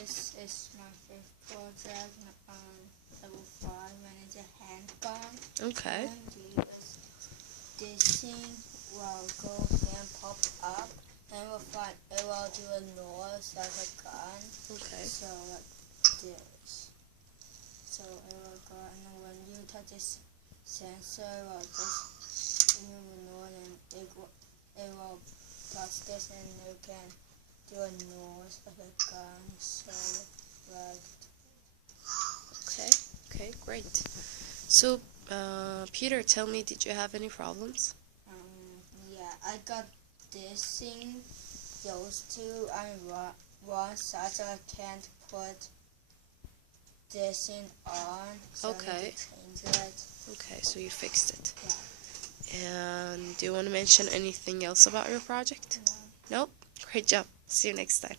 This is my first project on level 5, and it's a handgun. Okay. And this thing will go and pop up, and it will do a noise like a gun. Okay. So like this. So it will go, and when you touch this sensor, it will just move a noise, and it will touch this, and you can do a noise like a gun. So like. Okay, great. So, Peter, tell me, did you have any problems? Yeah, I got this thing, those two on one side, so I can't put this thing on. So Okay. I need to change it. Okay, so you fixed it. Yeah. And do you want to mention anything else about your project? No. Nope? Great job. See you next time.